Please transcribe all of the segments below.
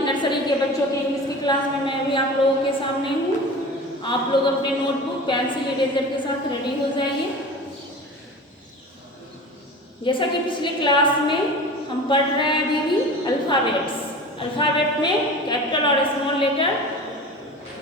Nursery के बच्चों के इंग्लिश की क्लास में मैं भी आप लोगों के सामने हूँ। आप लोग अपने नोटबुक पेंसिल इरेजर के साथ रेडी हो जाइए। जैसा कि पिछली क्लास में हम पढ़ रहे हैं अभी भी अल्फ़ाबेट्स। अल्फ़ाबेट में कैपिटल और स्मॉल लेटर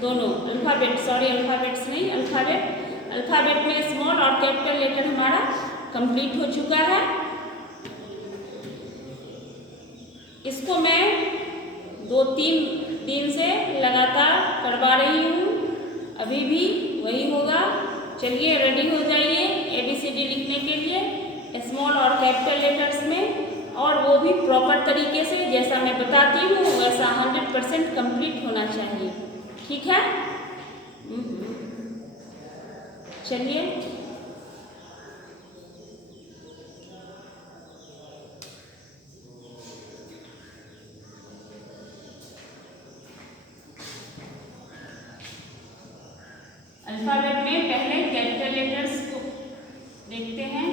दोनों, अल्फ़ाबेट्स नहीं, अल्फ़ाबेट में स्मॉल और कैपिटल लेटर हमारा कंप्लीट हो चुका है। इसको मैं 2-3 दिन से लगातार करवा रही हूँ, अभी भी वही होगा। चलिए रेडी हो जाइए ABCD लिखने के लिए स्मॉल और कैपिटल लेटर्स में, और वो भी प्रॉपर तरीके से जैसा मैं बताती हूँ वैसा 100% कंप्लीट होना चाहिए, ठीक है। चलिए अल्फ़ाबेट में पहले कैपिटल लेटर्स को देखते हैं।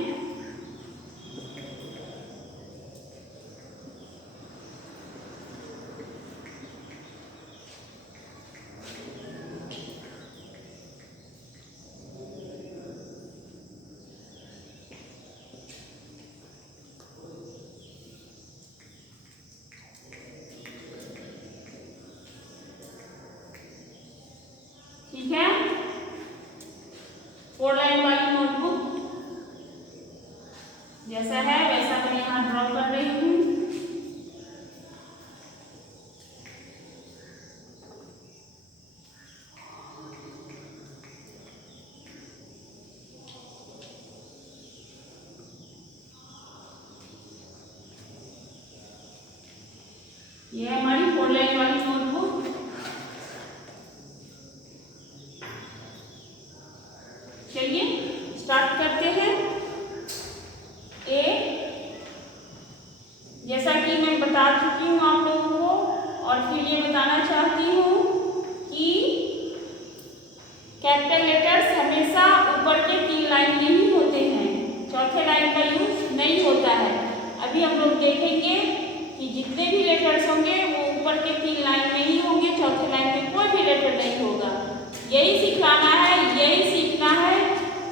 ठीक है, 4 लाइन वाली नोटबुक जैसा है वैसा मैं यहाँ ड्रॉ कर रही हूँ। ये है हमारी 4 लाइन वाली नोटबुक। चलिए स्टार्ट करते हैं। ए, जैसा कि मैं बता चुकी हूँ आप लोगों को, और फिर ये बताना चाहती हूँ कि कैपिटल लेटर्स हमेशा ऊपर के 3 लाइन में ही होते हैं, चौथे लाइन का यूज नहीं होता है। अभी हम लोग देखेंगे कि जितने भी लेटर्स होंगे वो ऊपर के 3 लाइन में ही होंगे, चौथे लाइन में कोई भी लेटर नहीं होगा। यही सिखाना है, यही सीखना है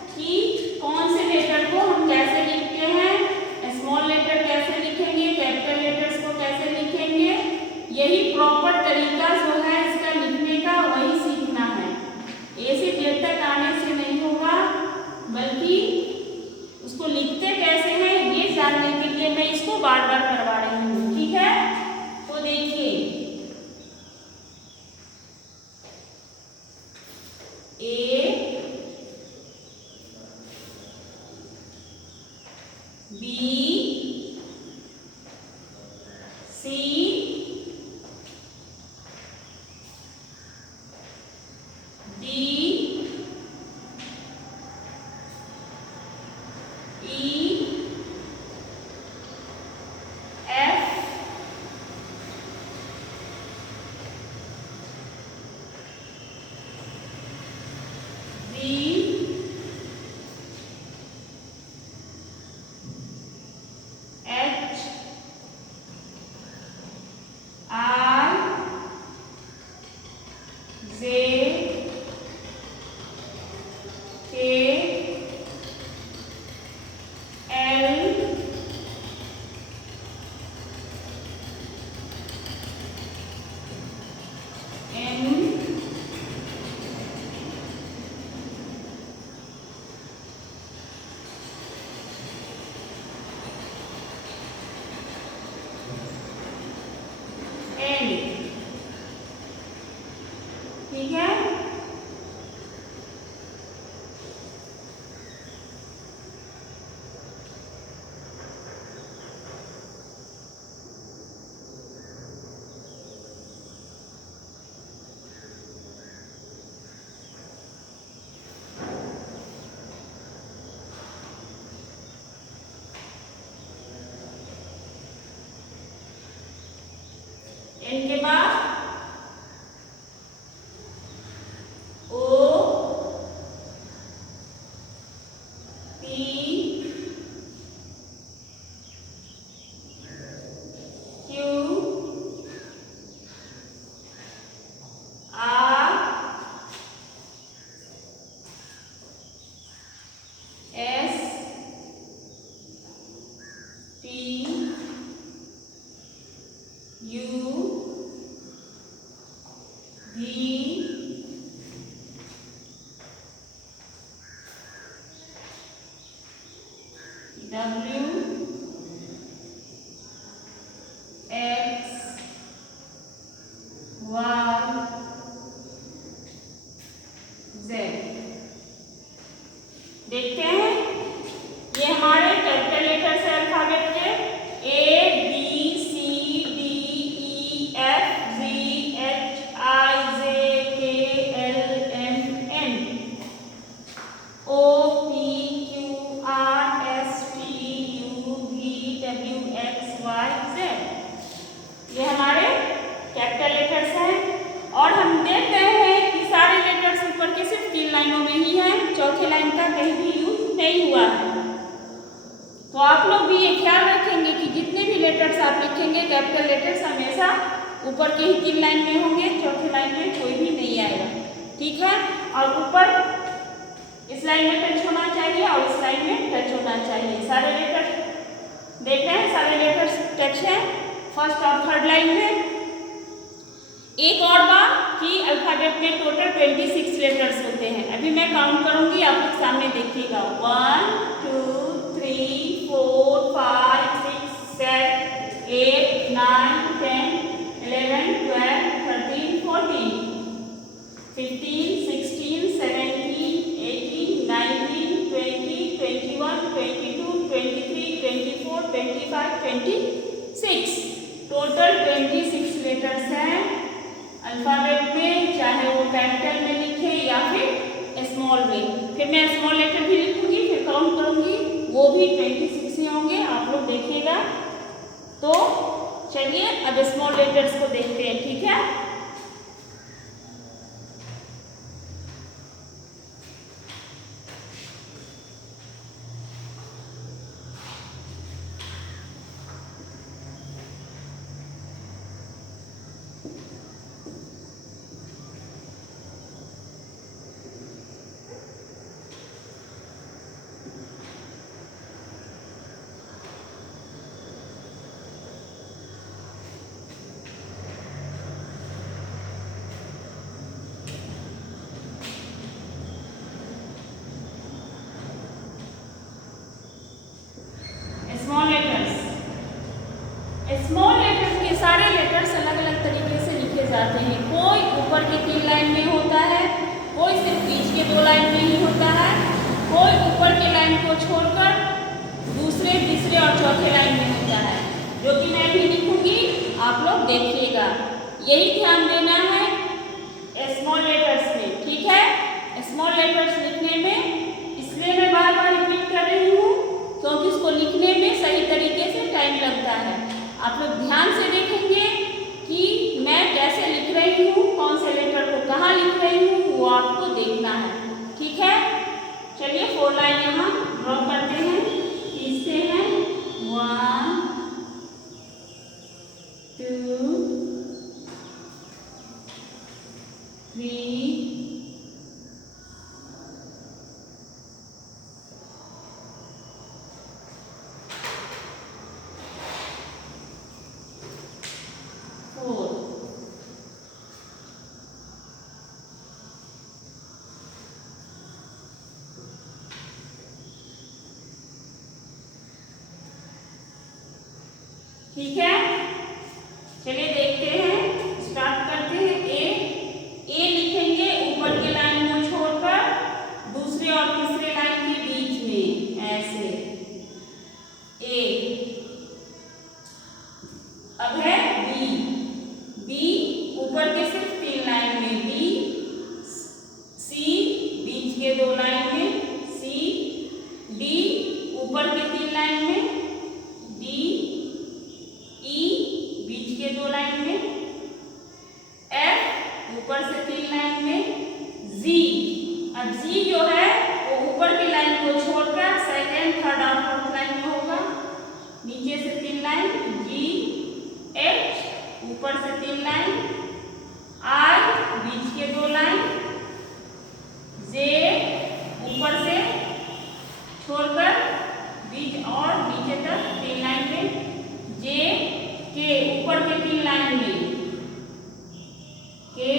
कि कौन से लेटर को हम कैसे लिखते हैं, स्मॉल लेटर कैसे लिखेंगे, कैपिटल लेटर्स को कैसे लिखेंगे। यही प्रॉपर तरीका जो है इसका लिखने का, वही सीखना है। ए से जेड तक आने से नहीं होगा, बल्कि उसको लिखते कैसे हैं ये जानने के लिए मैं इसको बार बार करवा रही हूँ, ठीक है। तो देखिए A, B, C, D, E, F, G, H, I, J, K, L, M, N, ठीक है। एन के बाद देखते हैं, ये हमारे कैपिटल लेटर्स है अल्फाबेट के A B C D E F G H I J K L M N O P Q R S T U V W X Y Z। ये हमारे कैपिटल लेटर्स हैं और हम देख रहे हैं कि सारे लेटर्स ऊपर के सिर्फ 3 लाइनों में ही हैं, चौथे लाइन का कहीं भी यूज नहीं हुआ है। तो आप लोग भी ये ख्याल रखेंगे कि जितने भी लेटर्स आप लिखेंगे कैपिटल लेटर्स हमेशा ऊपर के ही 3 लाइन में होंगे, चौथे लाइन में कोई भी नहीं आएगा, ठीक है। और ऊपर इस लाइन में टच होना चाहिए और इस लाइन में टच होना चाहिए। सारे लेटर्स देख रहे हैं, सारे लेटर्स टच हैं फर्स्ट और थर्ड लाइन में। एक और बात कि अल्फाबेट में टोटल 26 लेटर्स होते हैं। अभी मैं काउंट करूंगी, आप लोग सामने देखिएगा। 1 2 3 4 5 6 7 8 9 10 11 12 13 14 15 16 17 18 19 20 21 22 23 24 25 26 टोटल 26 लेटर्स हैं अल्फाबेट में, चाहे वो कैपिटल में लिखे या फिर स्मॉल में। फिर मैं स्मॉल लेटर भी लिखूंगी, फिर काउंट करूंगी, वो भी 26 ही होंगे, आप लोग देखिएगा। तो चलिए अब स्मॉल लेटर्स को देखते हैं, ठीक है। स्मॉल लेटर्स के सारे लेटर्स अलग अलग तरीके से लिखे जाते हैं। कोई ऊपर की 3 लाइन में होता है, कोई सिर्फ बीच के 2 लाइन में ही होता है, कोई ऊपर की लाइन को छोड़कर दूसरे, तीसरे और चौथे लाइन में होता है, जो कि मैं भी लिखूंगी, आप लोग देखिएगा। यही ध्यान देना है स्मॉल लेटर्स में, ठीक है। स्मॉल लेटर्स लिखने में इसलिए मैं बार बार रिपीट कर रही हूँ क्योंकि इसको लिखने में सही तरीके से टाइम लगता है। आप लोग ध्यान से देखेंगे कि मैं कैसे लिख रही हूँ, कौन से लेटर को कहाँ लिख रही हूँ, वो आपको देखना है, ठीक है। चलिए 4 लाइन यहाँ ड्रॉ करते हैं, खींचते हैं। 1 2 3 4। ठीक है, चलिए देखते हैं, स्टार्ट करते हैं। ए लिखेंगे ऊपर के लाइन को छोड़कर दूसरे और तीसरे लाइन के बीच में, ऐसे ए। अब है बी ऊपर के सिर्फ 3 लाइन में, बी। सी बीच के 2 लाइन में, सी। डी ऊपर के 3 लाइन में, डी। ई बीच के 2 लाइन में, एफ ऊपर से 3 लाइन में, जी। अब जी जो है वो ऊपर की लाइन को छोड़कर सेकेंड, थर्ड और फोर्थ लाइन में होगा, नीचे से 3 लाइन, जी। एच ऊपर से 3 लाइन, आई बीच के 2 लाइन, जे ऊपर से छोड़कर बीच और नीचे तक 3 लाइन में, जे। के ऊपर के 3 लाइन में, के।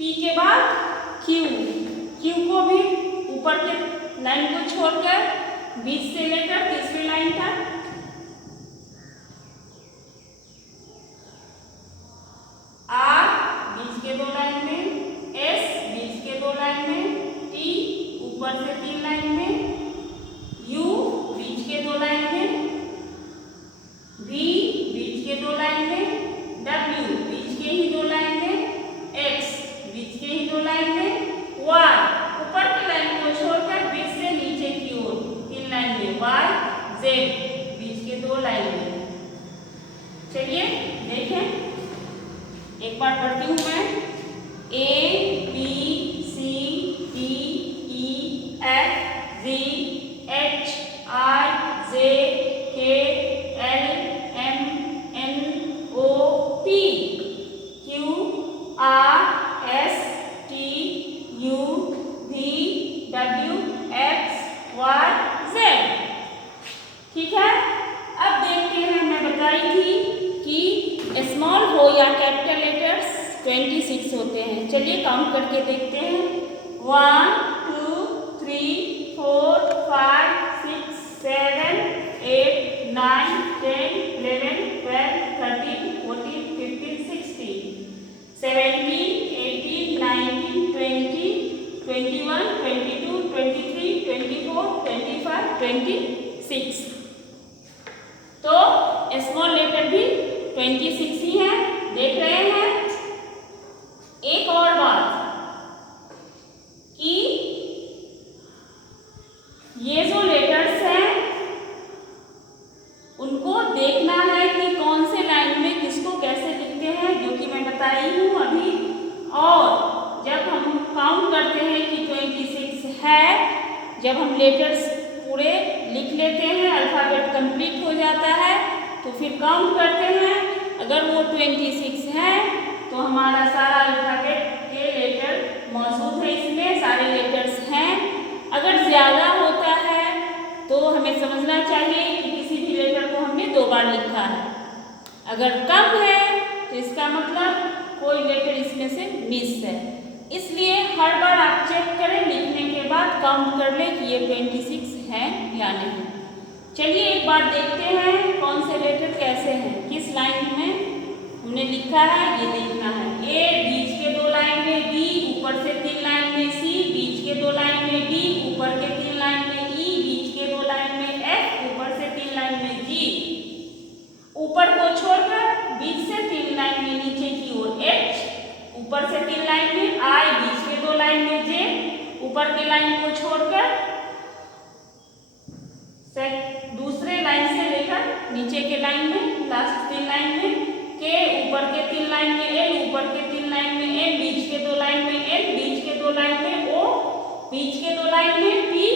P के बाद Q, Q को भी ऊपर के लाइन को छोड़कर बीच से लेकर तीसरी लाइन तक, R बीच के दो लाइन में, S बीच के दो लाइन में, T ऊपर से तीन लाइन में, U बीच के दो लाइन में, V बीच के दो लाइन में, W बीच के ही दो लाइन में, X बीच के ही दो लाइन में, Y ऊपर की लाइन को छोड़कर बीच से नीचे की ओर तीन लाइन में, Y Z बीच के दो लाइन में। चलिए देखें, एक बार पढ़ती हूँ मैं। A B C D E F G H I J K L M N O P Q R S T U V W X Y Z। ठीक है, अब देखते हैं, मैं बताई थी कि स्मॉल हो या कैपिटल लेटर्स 26 होते हैं। चलिए काउंट करके देखते हैं। 1 2 3 4 5 6 7 8 9 10 11 12 13 14 15 16 17 18 19 20 21 22 23 24 25 26। तो स्मॉल लेटर भी 26 ही है, देख रहे हैं। एक और बात कि ये जो लेटर्स हैं उनको देखना है कि कौन से लाइन में किसको कैसे लिखते हैं, जो कि मैं बताई हूँ अभी। और जब हम काउंट करते हैं कि 26 है, जब हम लेटर्स पूरे लिख लेते हैं, अल्फाबेट कंप्लीट हो जाता है, तो फिर काउंट करते हैं। अगर वो 26 है तो हमारा सारा अल्फाबेट के लेटर मौजूद है, इसमें सारे लेटर्स हैं। अगर ज़्यादा होता है तो हमें समझना चाहिए कि किसी भी लेटर को हमने दो बार लिखा है। अगर कम है तो इसका मतलब कोई लेटर इसमें से मिस है। इसलिए हर बार आप चेक करें, लिखने के बाद काउंट कर लें कि ये 26 है या नहीं। चलिए एक बार देखते हैं कौन से लेटर कैसे हैं, किस लाइन में हमने लिखा है, ये देखना है। ए बीच के दो लाइन में, बी ऊपर से तीन लाइन में, सी बीच के दो लाइन में, डी ऊपर के तीन लाइन में, ई बीच के दो लाइन में, एफ ऊपर से तीन लाइन में, जी ऊपर को छोड़कर बीच से तीन लाइन में नीचे की ओर, एच ऊपर से तीन लाइन में, आई बीच के दो लाइन में, जे ऊपर के लाइन को छोड़कर दूसरे लाइन से लेकर नीचे के लाइन में, लास्ट तीन लाइन में, के ऊपर के तीन लाइन में, एल ऊपर के तीन लाइन में, एन बीच के दो लाइन में, एन बीच के दो लाइन में, ओ बीच के दो लाइन में, पी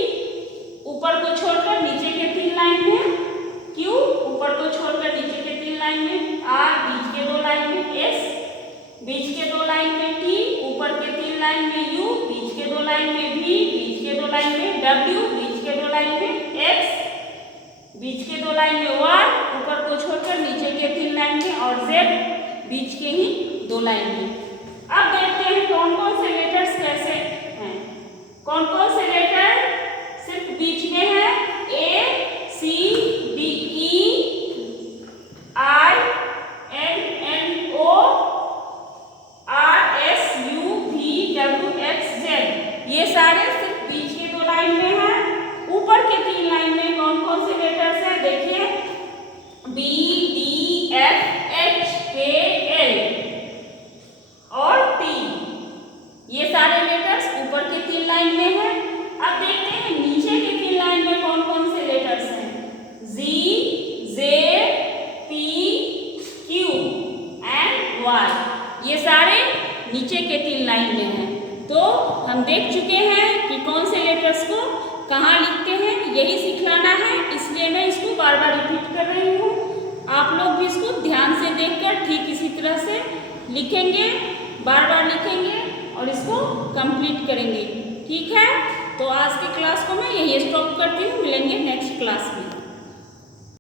ऊपर को छोड़कर नीचे के तीन लाइन में, क्यू ऊपर को छोड़कर नीचे के तीन लाइन में, आर बीच के दो लाइन में, एस बीच के दो लाइन में, टी ऊपर के तीन लाइन में, यू बीच के दो लाइन में, वी बीच के दो लाइन में, डब्ल्यू बीच के दो लाइन में, एक्स बीच के दो लाइन में, वाई ऊपर को छोड़कर नीचे के तीन लाइन में, और जेड बीच के ही दो लाइन में। अब देखते हैं कौन कौन से लेटर्स कैसे हैं। कौन कौन से लेटर सिर्फ बीच में है। A C D E I N N O R S U V W X Z, ये सारे सिर्फ बीच के दो लाइन में हैं। ऊपर के तीन लाइन में कौन कौन से लेटर्स हैं, देखिए। बी डी एफ एच के एल और टी, ये सारे लेटर्स ऊपर के तीन लाइन में हैं। अब देखते हैं नीचे के तीन लाइन में कौन कौन से लेटर्स हैं। G J P Q and Y, ये सारे नीचे के तीन लाइन में हैं। तो हम देख चुके हैं कि कौन से लेटर्स को कहाँ लिखते हैं, यही सिखलाना है, इसलिए मैं इसको बार बार रिपीट कर रही हूँ। आप लोग भी इसको ध्यान से देखकर ठीक इसी तरह से लिखेंगे, बार बार लिखेंगे और इसको कंप्लीट करेंगे। ठीक है, तो आज की क्लास को मैं यही स्टॉप करती हूँ, मिलेंगे नेक्स्ट क्लास में।